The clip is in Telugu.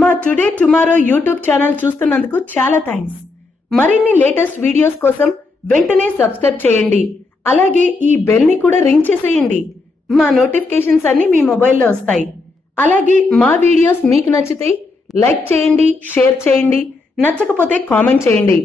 మా టుడే టుమారో యూట్యూబ్ ఛానల్ చూస్తున్నందుకు చాలా థ్యాంక్స్. మరిన్ని లేటెస్ట్ వీడియోస్ కోసం వెంటనే సబ్స్క్రైబ్ చేయండి. అలాగే ఈ బెల్ ని కూడా రింగ్ చేసేయండి. మా నోటిఫికేషన్స్ అన్ని మీ మొబైల్లో వస్తాయి. అలాగే మా వీడియోస్ మీకు నచ్చితే లైక్ చేయండి, షేర్ చేయండి, నచ్చకపోతే కామెంట్ చేయండి.